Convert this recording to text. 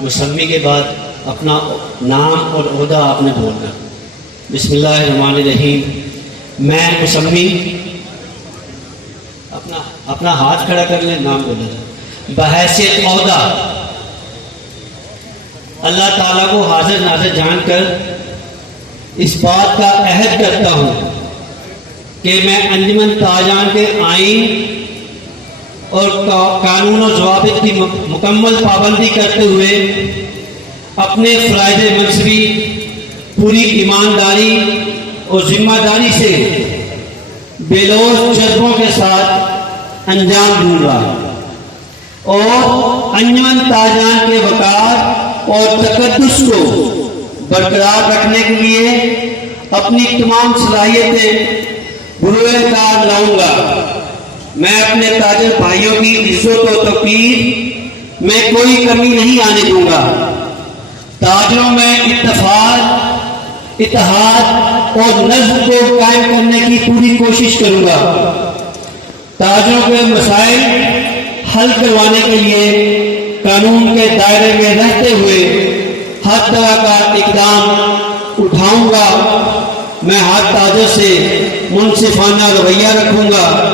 مسمی کے بعد اپنا نام اور عہدہ آپ نے بولنا. بسم اللہ الرحمن الرحیم. میں مسمی. اپنا ہاتھ کھڑا کر لیں, نام بولنا تھا. بحیثیت عہدہ اللہ تعالیٰ کو حاضر ناظر جان کر اس بات کا عہد کرتا ہوں کہ میں انجمن تاجان کے آئین اور قانون و ضوابط کی مکمل پابندی کرتے ہوئے اپنے فرائض منصبی پوری ایمانداری اور ذمہ داری سے بے لوث جذبوں کے ساتھ انجام دوں گا اور انجمن تاجان کے وقار اور تقدس کو برقرار رکھنے کے لیے اپنی تمام صلاحیتیں بروئے کار لاؤں گا. میں اپنے تاجر بھائیوں کی عزت و توقیر میں کوئی کمی نہیں آنے دوں گا. تاجروں میں اتفاق، اتحاد اور نظم کو قائم کرنے کی پوری کوشش کروں گا. تاجروں کے مسائل حل کروانے کے لیے قانون کے دائرے میں رہتے ہوئے ہر طرح کا اقدام اٹھاؤں گا. میں ہر تاجر سے منصفانہ رویہ رکھوں گا.